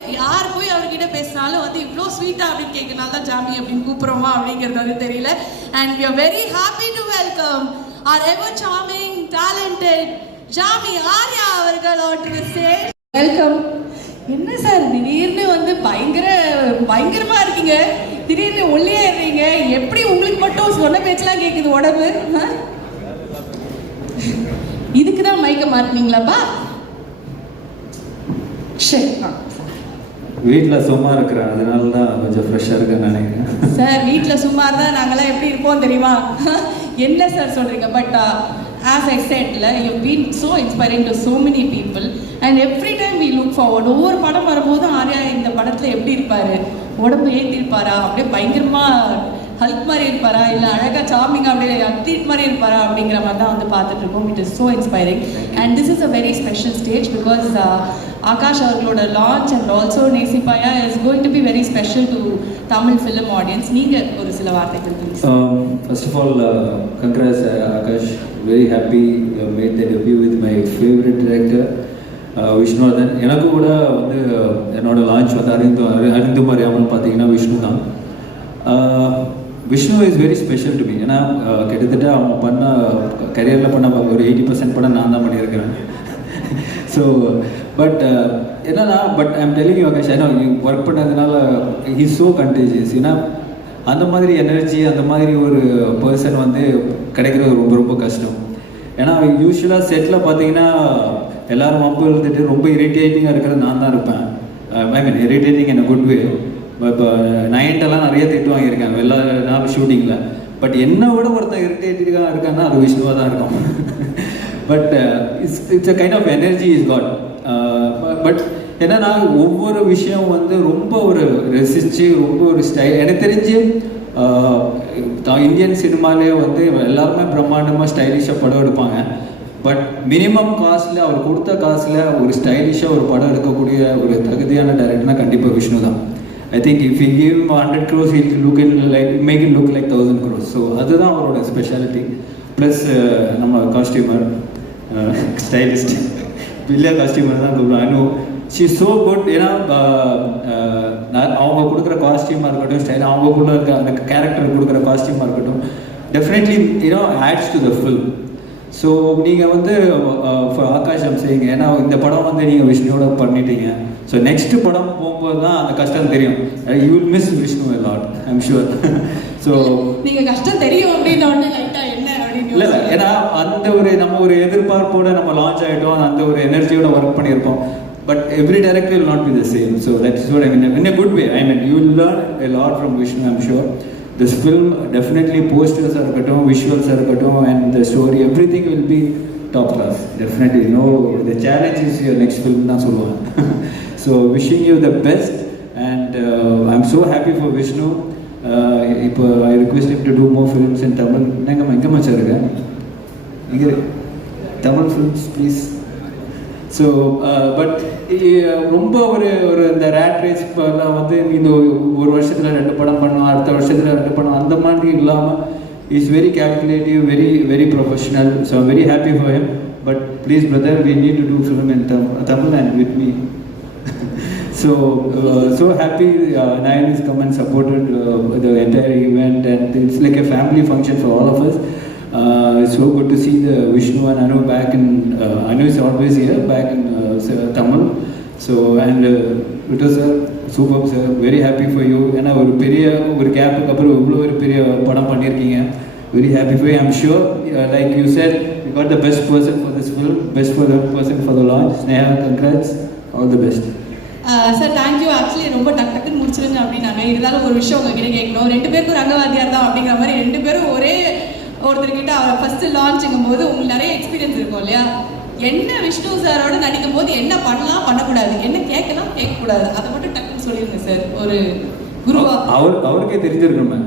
யார் போய் அவர்கிட்ட பேசினாலும் வந்து இவ்வளோ ஸ்வீட்டா அப்படின்னு கேட்கனால தான் ஜாமி அப்படின்னு கூப்பிடுறோமா அப்படிங்கிறது வந்து தெரியல. And you are very happy to welcome our ever charming talented ஜாமி ஆர்யா அவர்கள் on வெல்கம் என்ன சார் திடீர்னு வந்து பயங்கர பயங்கரமா இருக்கீங்க. திடீர்னு ஒல்லியா இருக்கீங்க எப்படி உங்களுக்கு மட்டும் சொன்ன பேச்செல்லாம் கேட்குது உடம்பு? இதுக்கு தான் மயக்க மாட்டினீங்களாப்பா? சரி ஆ. வீட்டில் சும்மா இருக்கிறேன். அதனால தான் கொஞ்சம் ஃப்ரெஷ்ஷாக இருக்குன்னு நினைக்கிறேன். சார் வீட்டில் சும்மா இருந்தால் நாங்களாம் எப்படி இருப்போம் தெரியுமா? என்ன சார் சொல்கிறீங்க பட் ஆஸ் ஐ செட்ல you been so inspiring to so many people and every time we look forward ஒவ்வொரு படம் வரும்போதும் ஆர்யா இந்த படத்தில் எப்படி இருப்பார்? உடம்பு ஏற்றிருப்பாரா அப்படியே பயங்கரமாக ஹல்க் மாதிரி இருப்பாரா இல்லை அழகாக சாமிங் அப்படியே அத்லீட் மாதிரி இருப்பாரா அப்படிங்கிற மாதிரி தான் வந்து பார்த்துட்டு இருக்கோம் it is so inspiring and this is a very special stage because Akash அவர்களோட launch and also Nesippaya is going to be very special to Tamil film audience நீங்கள் ஒரு சில வார்த்தைகள் first of all congrats Akash very happy made the debut with my favourite director Vishnuvardhan எனக்கு கூட வந்து uh, என்னோட launch வந்து அறிந்து அறி- அறிந்தும் அறியாமல் பார்த்தீங்கன்னா விஷ்ணு தான் uh, Vishnu is very special to me ஏன்னா கிட்டத்தட்ட அவன் பண்ண கரியரில் பண்ண ஒரு எயிட்டி பர்சன்ட் படம் நான் தான் பண்ணியிருக்கிறேன். ஸோ பட் என்னன்னா but I'm telling you Akash ஏன்னா ஒர்க் பண்ணதுனால ஹீஸ் ஸோ கண்டேஜியஸ் ஏன்னா அந்த மாதிரி எனர்ஜி அந்த மாதிரி ஒரு பர்சன் வந்து கிடைக்கிறது ரொம்ப ரொம்ப கஷ்டம். ஏன்னா யூஸ்வலாக செட்டில் பார்த்தீங்கன்னா எல்லாரும் வம்பு எழுந்துட்டு ரொம்ப இரிட்டேட்டிங்காக இருக்கிறது நான் தான் இருப்பேன். ஐ மீன் இரிட்டேட்டிங் இன் குட் வே இப்போ நைன்ட்டெல்லாம் நிறைய திட்டு வாங்கியிருக்கேன் எல்லா நாள் ஷூட்டிங்கில் பட் என்னை விட ஒருத்தன் இரிட்டேட்டடாக இருக்கான்னா அது விஷ்ணுவாக தான் இருக்கும். But it's it's a kind of energy is got but என்னன்னா ஒவ்வொரு விஷயம் வந்து ரொம்ப ஒரு ரசித்து ரொம்ப ஒரு ஸ்டைல் எனக்கு தெரிஞ்சு uh, இந்தியன் சினிமாலே வந்து எல்லாருமே பிரம்மாண்டமாக ஸ்டைலிஷாக படம் எடுப்பாங்க. பட் மினிமம் காஸ்டில் அவர் கொடுத்த காசில் ஒரு ஸ்டைலிஷாக ஒரு படம் எடுக்கக்கூடிய ஒரு தகுதியான டைரக்டர்னால் கண்டிப்பாக விஷ்ணு தான். I think if you give hundred crores it look in like make it look like thousand crores so அதுதான் அவரோட ஸ்பெஷாலிட்டி ப்ளஸ் நம்ம காஸ்டியூமர் ஸ்டைலிஸ்ட் பில்லியா காஸ்டியூமர் தான் கூப்பிடுவோம் அனு ஷி ஸோ குட் ஏன்னா அவங்க கொடுக்குற காஸ்டியூமாக இருக்கட்டும் ஸ்டைல் அவங்க கூட இருக்க அந்த கேரக்டர் கொடுக்குற காஸ்டியூமாக இருக்கட்டும் definitely you know adds to the film so நீங்கள் வந்து ஆகாஷம் செய்யுங்க. ஏன்னா இந்த படம் வந்து நீங்கள் விஷ்ணுவோட பண்ணிட்டீங்க. ஸோ நெக்ஸ்ட் படம் போகும்போது தான் அந்த கஷ்டம் தெரியும். You will miss Vishnu lot I'm sure so நீங்க கஷ்டம் தெரியும் அப்படின்னு இல்ல. ஏன்னா அந்த ஒரு நம்ம ஒரு எதிர்பார்ப்போட நம்ம லான்ச் ஆயிட்டோம். அந்த ஒரு எனர்ஜியோட ஒர்க் பண்ணியிருப்போம். But every director will not be the same. So that is what i mean. In a good way i mean you will learn a lot from vishnu i'm sure. This film definitely posters are இருக்கட்டும் visuals are இருக்கட்டும் and the story everything will be top class definitely no the challenge is your next film தான் சொல்லுவாங்க so wishing you the best and uh, i'm so happy for vishnu uh, இப்போ i request him to do more films in tamil எங்க எங்க மச்சான் இருக்க இங்க இரு. Tamil films please so but ரொம்ப ஒரு ஒரு இந்த ரேட் ரேஸ் வந்து இந்த ஒரு வருஷத்தில் ரெண்டு படம் பண்ணோம் அடுத்த வருஷத்தில் ரெண்டு படம் அந்த மாதிரி இல்லாமல் is very calculative very very professional so very happy for him but please brother we need to do film in Tamil and with me so uh, so happy uh, Nayan has come and supported uh, the entire event and it's like a family function for all of us. Uh, it's so good to see the Vishnu and Anu back in uh, Anu is always here back in uh, s- Tamil. So and uh, Vito sir, superb sir, very happy for you. ஏன்னா ஒரு பெரிய ஒரு கேப்புக்கு அப்புறம் இவ்வளோ ஒரு பெரிய படம் பண்ணியிருக்கீங்க very happy for you. I'm sure uh, like you said you got the best person for this film, best for the person for the launch. Sneha, congrats, all the best. Sir thank you actually ரொம்ப டக் டக்குன்னு முடிச்சிருங்க அப்படின்னாங்க இருந்தாலும் ஒரு விஷயம் உங்ககிட்ட கேட்கணும் ரெண்டு பேருக்கும் ரங்கவாதியார் தான் அப்படிங்கிற மாதிரி ரெண்டு பேரும் ஒரே ஒருத்தர்கிட்ட அவர் ஃபர்ஸ்ட் லான்ச்சுங்கும் போது உங்களுக்கு நிறைய எக்ஸ்பீரியன்ஸ் இருக்கும் இல்லையா? என்ன விஷ்ணு சாரோட நடிக்கும் போது என்ன பண்ணலாம் பண்ணக்கூடாது என்ன கேட்கலாம் கேட்கக்கூடாது? அதை மட்டும் டக்குன்னு சொல்லிடுங்க சார். ஒரு குருவா. அவர் அவருக்கே தெரிஞ்சிருக்கணும்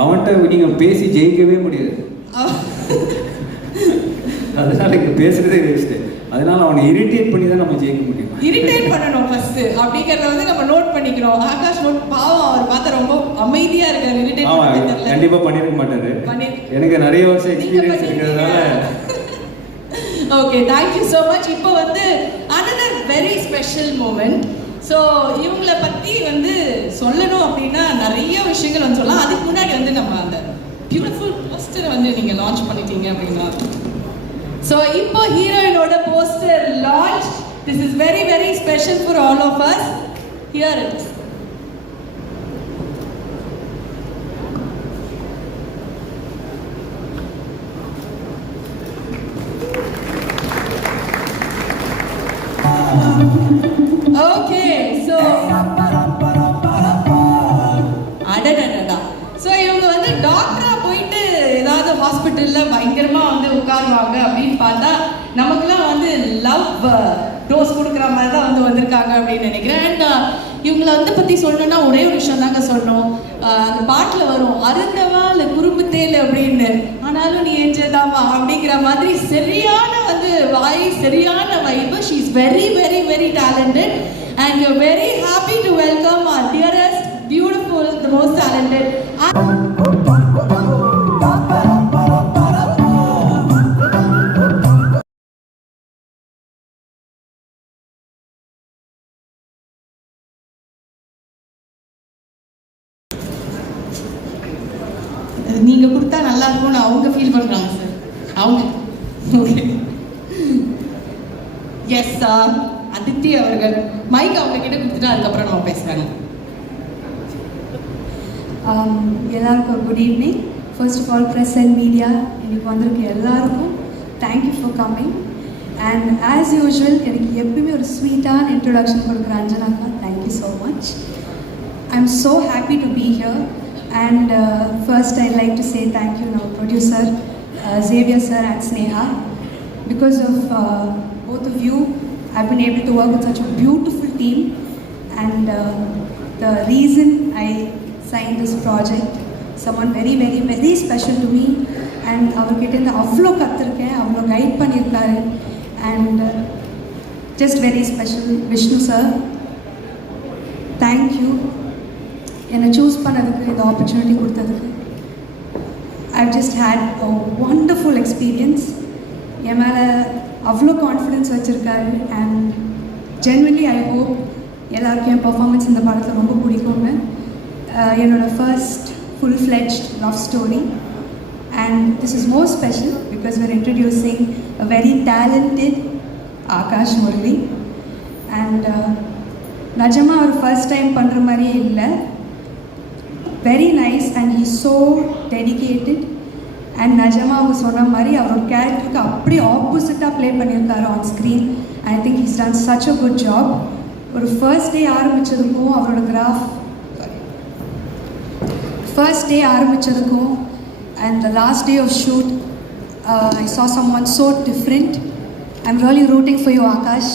அவன்கிட்ட நீங்க பேசி ஜெயிக்கவே முடியாது. அதனால இங்க பேசுறதே வேஸ்ட் அதனால அவனை இரிட்டேட் பண்ணி தான் நம்ம ஜெயிக்க முடியும். இரிட்டேட் பண்ணணும் ஃபர்ஸ்ட் அப்படிங்கறத வந்து நம்ம நோட் பண்ணிக்கிறோம் ஆகாஷ் நோட் பாவம் அவர் பார்த்தா ரொம்ப அமைதியா இருக்காரு இரிட்டேட் தெரியல. கண்டிப்பா பண்ணிருக்க மாட்டாரு. பண்ணி- எனக்கு நிறைய வருஷம் நீங்க எக்ஸ்பீரியன்ஸ். இருக்கிறதுனால. ஓகே தேங்க்யூ ஸோ மச் இப்போ வந்து another very special moment so இவங்களை பற்றி வந்து சொல்லணும் அப்படின்னா நிறைய விஷயங்கள் வந்து சொல்லலாம். அதுக்கு முன்னாடி வந்து நம்ம அந்த பியூட்டிஃபுல் போஸ்டரை வந்து நீங்கள் லான்ச் பண்ணிட்டீங்க அப்படின்னா. ஸோ இப்போ ஹீரோயினோட poster launch this is very very special for all of us hear it okay so ஹாஸ்பிட்டலில் பயங்கரமாக வந்து உட்காருவாங்க அப்படின்னு பார்த்தா நமக்குலாம் வந்து லவ் டோஸ் கொடுக்குற மாதிரி தான் வந்து வந்திருக்காங்க அப்படின்னு நினைக்கிறேன். அண்ட் uh, இவங்களை வந்து பற்றி சொல்லணும்னா ஒரே ஒரு விஷயம் தாங்க சொல்லணும். Uh, அந்த பாட்டில் வரும் அருந்தவா இல்லை குறும்புத்தேல் அப்படின்னு. ஆனாலும் நீ எஞ்சதாமா அப்படிங்கிற மாதிரி சரியான வந்து வாய் சரியான வைப்பு she is very very very talented and you very happy to welcome our dearest beautiful the most talented okay yes Aditi அவர்கள். மைக் அவங்க கிட்ட கொடுத்துட்டு அதுக்கப்புறம் நம்ம பேசுறாங்க எல்லாருக்கும் good evening first of all press and media இன்னைக்கு வந்திருக்க எல்லாருக்கும் thank you for coming and as usual எனக்கு எப்பவுமே ஒரு ஸ்வீட்டான இன்ட்ரொடக்ஷன் கொடுக்குற அஞ்சனாக்கா thank you so much I am so happy to be here and first I like to say thank you நம்ம producer Xavier sir and Sneha. because of uh, both of you, I've been able to work with such a beautiful team. And uh, the reason I signed this project, someone very, very, very special to me. And அவர்கிட்ட இருந்து அவ்வளோ கற்றுருக்கேன் அவ்வளோ guide பண்ணியிருக்காரு and just very special Vishnu sir thank you என்னை choose பண்ணதுக்கு இந்த opportunity I've just had a wonderful experience என் மேலே அவ்வளோ கான்ஃபிடென்ஸ் வச்சுருக்காரு. அண்ட் ஜென்வன்லி ஐ ஹோப் எல்லாருக்கும் என் பர்ஃபார்மன்ஸ் இந்த படத்தில் ரொம்ப பிடிக்கும்னு. என்னோடய first full fledge love story and this is more special because we're introducing a very talented Akash Murali and நிஜமாக அவர் ஃபர்ஸ்ட் டைம் பண்ணுற மாதிரியே இல்லை. Very nice and he so dedicated and நிஜமா அவங்க சொன்ன மாதிரி அவரோட கேரக்டருக்கு அப்படியே ஆப்போசிட்டாக ப்ளே பண்ணியிருக்காரு on screen I think he's done such a good job ஒரு ஃபர்ஸ்ட் டே ஆரம்பித்ததுக்கும் அவரோட graph first day ஆரம்பித்ததுக்கும் and the last day of shoot I saw someone so different I am really rooting for you Akash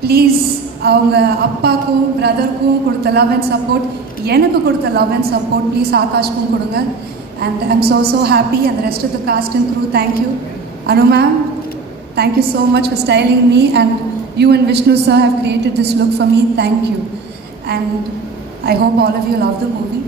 please அவங்க அப்பாக்கும் பிரதருக்கும் கொடுத்த love and support எனக்கு கொடுத்த love and support please ஆகாஷ்க்கும் கொடுங்க. And I'm so so happy and rest of the cast and crew thank you Anu ma'am thank you so much for styling me and you and Vishnu sir have created this look for me thank you and I hope all of you love the movie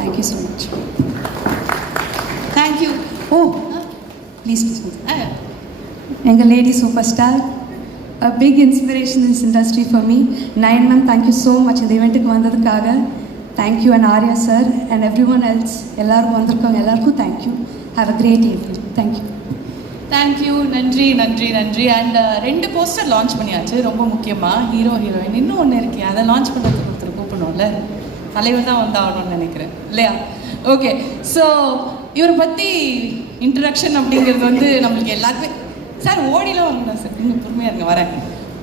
thank you so much thank you oh please please எங்கள் lady super star a big inspiration in this industry for me. Nine ma'am, thank you so much. இந்த இவெண்ட்டுக்கு வந்ததுக்காக. Thank you and Arya sir and everyone else எல்லாருக்கும் வந்திருக்காங்க எல்லாருக்கும் thank you have a great evening thank you thank you நன்றி நன்றி நன்றி. And uh, ரெண்டு poster launch பண்ணியாச்சு. ரொம்ப முக்கியமாக ஹீரோ ஹீரோயின் இன்னும் ஒன்று இருக்கேன் அதை லான்ச் பண்ணுறதுக்கு ஒருத்தர் கூப்பிடணும்ல. தலைவர் தான் வந்தாகணும்னு நினைக்கிறேன். இல்லையா? ஓகே ஸோ இவரை பற்றி இன்ட்ரடக்ஷன் அப்படிங்கிறது வந்து நம்மளுக்கு எல்லாருக்குமே சார் ஓடிலாம் வாங்கலாம் சார். இன்னும் பொறுமையாக இருங்க வரேன்.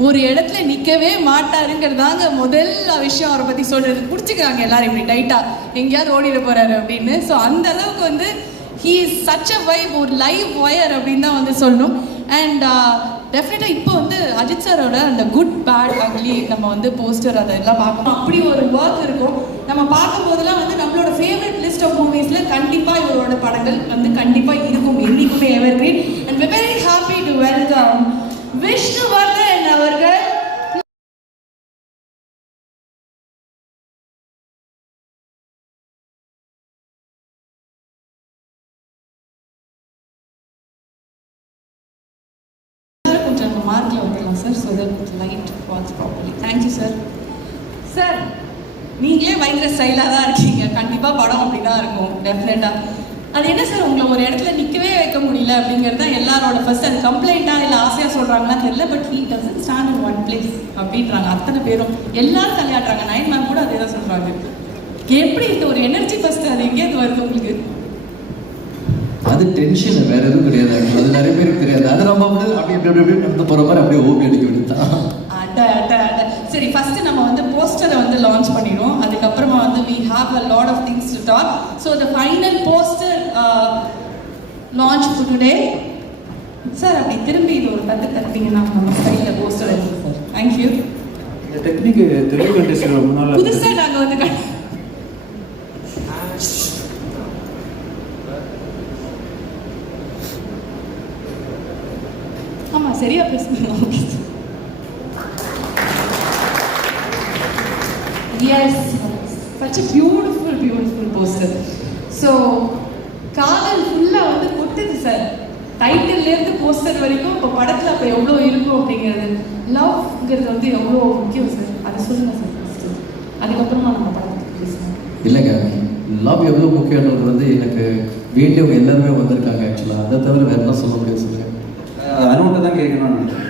ஒரு இடத்துல நிற்கவே மாட்டாருங்கிறதாங்க முதல் விஷயம் அவரை பற்றி சொல்கிறது பிடிச்சிக்கிறாங்க எல்லாரும் இப்படி டைட்டாக எங்கேயாவது ஓடிட போகிறாரு அப்படின்னு. ஸோ அந்த அளவுக்கு வந்து he is such a vibe ஒரு லைவ் ஒயர் அப்படின்னு தான் வந்து சொல்லணும். அண்ட் டெஃபினட்டாக uh, இப்போ வந்து அஜித் சாரோட அந்த குட் பேட் அக்லி நம்ம வந்து போஸ்டர் அதெல்லாம் பார்க்கணும். அப்படி ஒரு ஒர்க் இருக்கும். நம்ம பார்க்கும்போதெல்லாம் வந்து நம்மளோட ஃபேவரட் லிஸ்ட் ஆஃப் மூவிஸில் கண்டிப்பாக இவரோட படங்கள் வந்து கண்டிப்பாக இருக்கும். என்றைக்குமே எவர் கிரீன் அண்ட் வெவ்வேறு விஷ்ணுவர்தன் அவர்கள் கொஞ்சம் நம்ம மார்க்கில் வந்துடலாம் sir so that light watch properly thank you sir sir நீங்களே பயங்கர ஸ்டைலாக தான் இருக்கீங்க. கண்டிப்பாக படம் அப்படி தான் இருக்கும் டெஃபினட்டாக அது என்ன சார் உங்களை ஒரு இடத்துல நிற்கவே வைக்க முடியல அப்படிங்கிறது தான் எல்லாரோட ஃபர்ஸ்ட் அது கம்ப்ளைண்ட்டாக இல்லை ஆசையாக சொல்கிறாங்களா தெரியல but he doesn't stand in one place அப்படின்றாங்க. அத்தனை பேரும் எல்லாரும் தலையாட்டுறாங்க நைன் மேம் கூட அதே தான் சொல்கிறாங்க எப்படி இந்த ஒரு எனர்ஜி ஃபர்ஸ்ட் அது எங்கேயிருந்து வருது உங்களுக்கு? அது டென்ஷன் வேற எதுவும் கிடையாது. அது நிறைய பேருக்கு தெரியாது. அது நம்ம வந்து அப்படி அப்படி அப்படி நடந்து போற மாதிரி அப்படியே ஓபி அடிக்க அட சரி ஃபர்ஸ்ட் நம்ம வந்து போஸ்டரை வந்து லான்ச் பண்ணிடுவோம். அதுக்கப்புறமா வந்து we have a lot of things to talk so the final poster launch today sir அப்படி திரும்பி இது ஒரு கற்று தருவீங்கன்னா நம்ம ஸ்டைலில் போஸ்டர் எடுத்து சார் தேங்க்யூ இந்த டெக்னிக் தெலுங்கு இண்டஸ்ட்ரியில் முன்னால் புதுசாக நாங்கள் வந்து ஆமாம் சரியா பேசுங்க. Yes, such a beautiful, beautiful poster. So, காதல் ஃபுல்லாக வந்து கொட்டுது சார் டைட்டில்லேருந்து போஸ்டர் வரைக்கும் இப்போ படத்தில் அப்போ எவ்வளோ இருக்கும் அப்படிங்கிறது லவ்ங்கிறது வந்து எவ்வளோ முக்கியம் சார் அதை சொல்லுங்கள் சார் ஃபஸ்ட்டு அதுக்கப்புறமா நம்ம படத்துக்கு பேசலாம். இல்லைங்க. லவ் எவ்வளோ முக்கியன்றது வந்து எனக்கு வேண்டியவங்க எல்லாருமே வந்திருக்காங்க ஆக்சுவலாக அதை தவிர வேற என்ன சொல்ல முடியும் சொல்லுங்க அனுபவத்தை தான் கேட்கணும்னு நினைக்கிறேன்.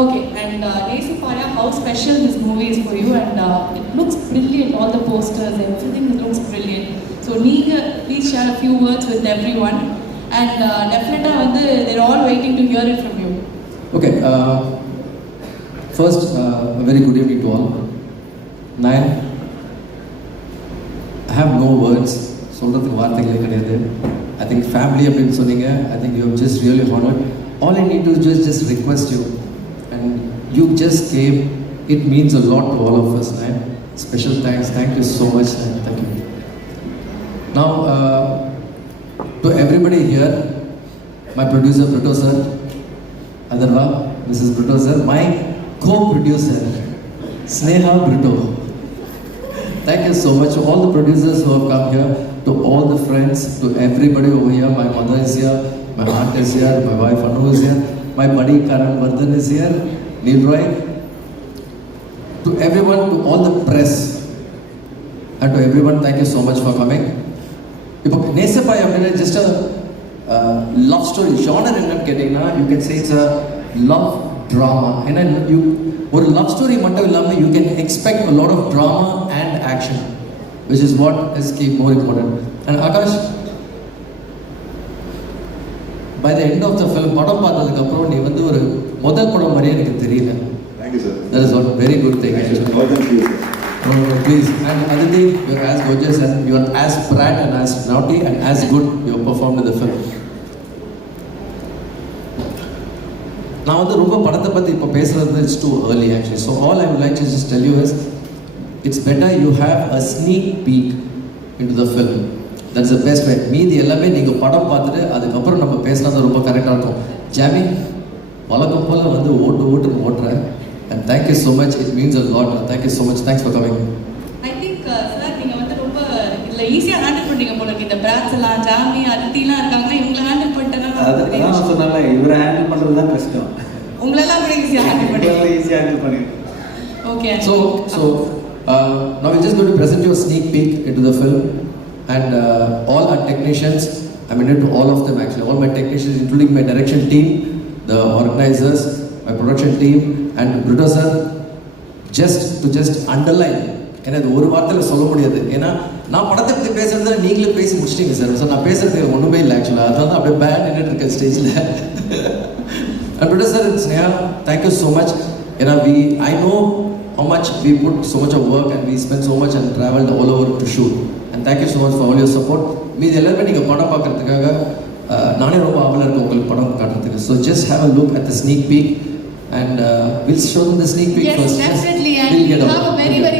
Okay and நேசிஃபாயா how special this movie is for you and it looks brilliant all the posters everything looks brilliant so நீங்கள் please share a few words with everyone and டெஃபினட்டாக வந்து they're all waiting to hear it from you okay first very good evening to all nine I have no words சொல்கிறதுக்கு வார்த்தைகளே கிடையாது I think family அப்படின்னு சொன்னீங்க I think you just really honour all I need to just just request you and you just came. It means a lot to all of us, man. special thanks. Thank you so much, man. thank you. Now, uh, to everybody here, my producer, Brito sir, Adarva, Mrs. Brito sir, my co-producer, Sneha Brito. Thank you so much to all the producers who have come here, to all the friends, to everybody over here. My mother is here, my aunt is here, my wife Anu is here. My buddy Karan Vardhan is here, Leroy. To everyone, to all the press, and to everyone, thank you so much for coming. இப்போ நேசப்பாய் அப்படின்னா just love story genre என்னன்னு கேட்டிங்கன்னா you can say it's a love drama ஏன்னா you ஒரு love story மட்டும் இல்லாமல் you can expect a lot of drama and action which is what is keep more important and Akash by the end of the film படம் பார்த்ததுக்கப்புறம் நீ வந்து ஒரு முதல் படம் மாதிரியே எனக்கு தெரியல. Thank you, sir. That is very good thing no, please. And Aditi, you're as gorgeous and you're as bright and as naughty and as good you performed in the film. நான் வந்து ரொம்ப படத்தை பற்றி இப்போ பேசுறது it's too early actually so all I would like just tell you is it's better you have a sneak peek in to the film that's the best way மீதி எல்லாமே நீங்கள் படம் பார்த்துட்டு அதுக்கப்புறம் நம்ம பேசினா தான் ரொம்ப கரெக்டாக இருக்கும். ஜாமி வழக்கம் போல் வந்து ஓட்டு ஓட்டுன்னு ஓட்டுறேன். And thank you so much it means a lot thank you so much thanks for coming I think sir நீங்கள் வந்து ரொம்ப இதில் ஈஸியாக ஹேண்டில் பண்ணீங்க போல இந்த பிராட்ஸ் எல்லாம் ஜாமி அதித்திலாம் இருக்காங்க இவங்களை ஹேண்டில் பண்ணிட்டேன்னா அது அதான் நான் சொன்னேன்ல இவரை ஹேண்டில் பண்ணுறது தான் கஷ்டம். உங்களெல்லாம் கூட ஈஸியாக ஹேண்டில் பண்ணீங்க ஈஸியாக ஹேண்டில் பண்ணி okay So, so now we're just going to present you a sneak peek into the film, and uh, all our technicians, I'm indebted to all of them actually, all my technicians, including my direction team, the organizers, my production team, and producer, just to just underline. ஏன்னா இது ஒரு வார்த்தையில் சொல்ல முடியாது ஏன்னா நான் படத்தை பற்றி பேசுறதுல நீங்களே பேசி முடிச்சிட்டீங்க சார் ஸோ நான் பேசுறதுக்கு ஒன்றுமே இல்லை ஆக்சுவலாக அதான் அப்படியே பேட் நின்றுட்டு இருக்கேன் ஸ்டேஜில் And producer Sneha, thank you so much. You know, we I know how much we put so much of work and we spent so much and traveled all over to shoot. And thank you so much for all your support. மீது எல்லாருமே நீங்கள் படம் பார்க்கறதுக்காக நானே ரொம்ப ஆவலாக இருக்கேன் உங்களுக்கு படம் காட்டுறதுக்கு so just have a look at the sneak peek and will show the sneak peek Yes, first definitely. And will get have